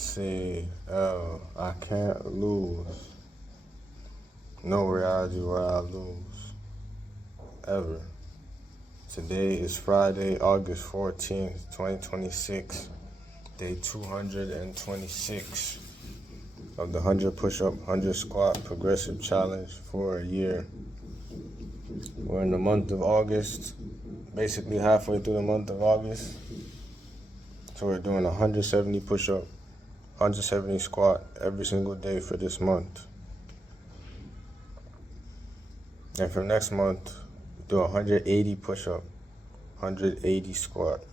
icLAAo, I can't lose. No reality where I lose. Ever. Today is Friday, August 14th, 2026. Day 226 of the 100 push-up, 100 squat progressive challenge for a year. We're in the month of August, basically halfway through the month of August. So we're doing 170 push-up, 170 squat every single day for this month. And for next month, do 180 push-up, 180 squat.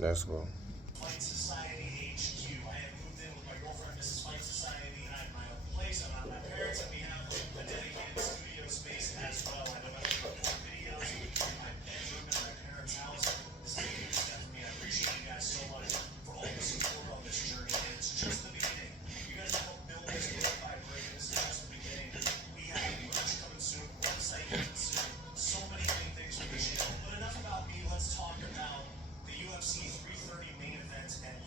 Let's go. Fight Society HQ. I have moved in with my girlfriend, Mrs. Fight Society, and I have my own place. I'm not my parents, and we have a dedicated studio space as well. I know I'm doing videos in my bedroom in my parents' house. This is a huge step for me. I appreciate you guys so much for all the support on this journey, and it's just the beginning. You guys have helped build this brick by brick, and this is just the beginning. We have merch coming soon, website coming soon, so many great things for the channel. But enough about me. Let's talk about the UFC 330 main event and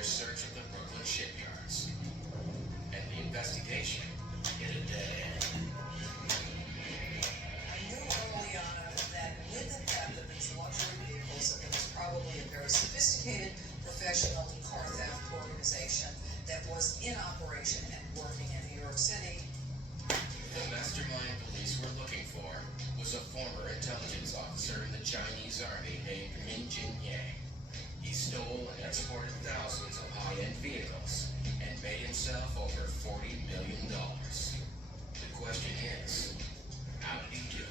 their search of the Brooklyn shipyards. And the investigation hit a dead end. I knew early on that with the theft of these luxury vehicles, that there was probably a very sophisticated professional car theft organization that was in operation and working in New York City. The mastermind police were looking for was a former intelligence officer in the Chinese army named Min Jin Yang. He stole and exported thousands of high-end vehicles and made himself over $40 million. The question is, how did he do it?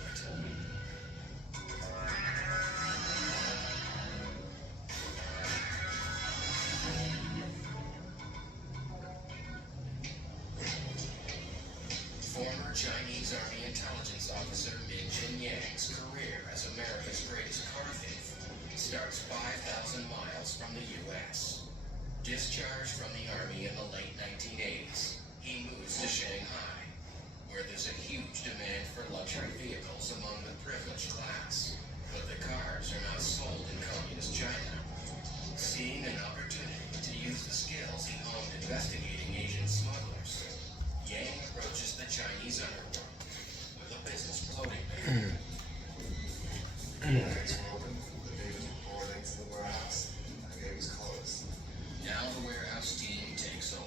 Former Chinese Army intelligence officer Min Jin Yang's career as America's greatest car thief starts 5,000 miles from the U.S. Discharged from the Army in the late 1980s, he moves to Shanghai, where there's a huge demand for luxury vehicles among the privileged class. But the cars are not sold in communist China. Seeing an opportunity to use the skills he honed investigating Asian smugglers, Yang approaches the Chinese underworld with a business floating there. Now the warehouse team takes over.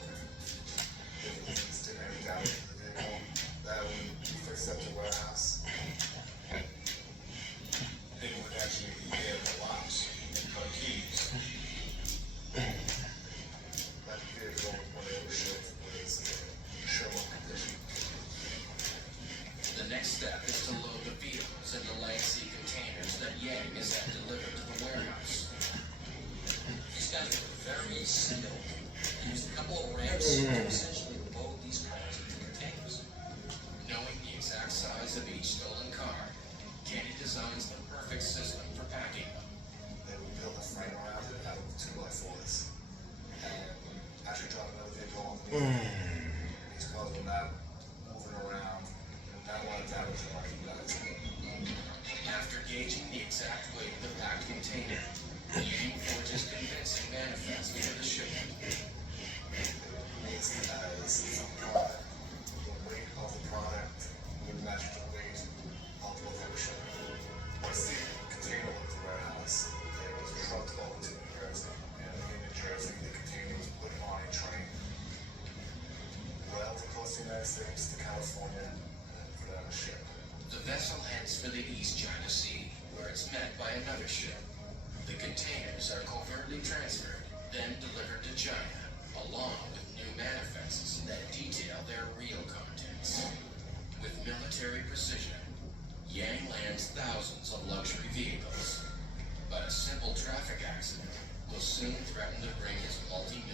The next step is to load the vehicles into legacy containers that Yang is at delivered to the warehouse. These guys were very skilled. They used a couple of ramps to essentially load these cars into containers. Knowing the exact size of each stolen car, Kenny designs the perfect system for packing them. They would build a frame around it out of 2x4s. And actually drop another vehicle on the These cars were not moving around, not a lot of damage to our guys. After gauging the exact weight of the packed container, Yang forges convincing manifests for the shipment. It's as some product, the weight of the product would match the weight of the location. Once the container left the warehouse, it was trucked over to New Jersey. And in New Jersey, the container was put on a train, railed across the United States to California, and then put on a ship. The vessel heads for the East China Sea, where it's met by another ship. The containers are covertly transferred, then delivered to China, along with new manifests that detail their real contents. With military precision, Yang lands thousands of luxury vehicles, but a simple traffic accident will soon threaten to bring his multi-million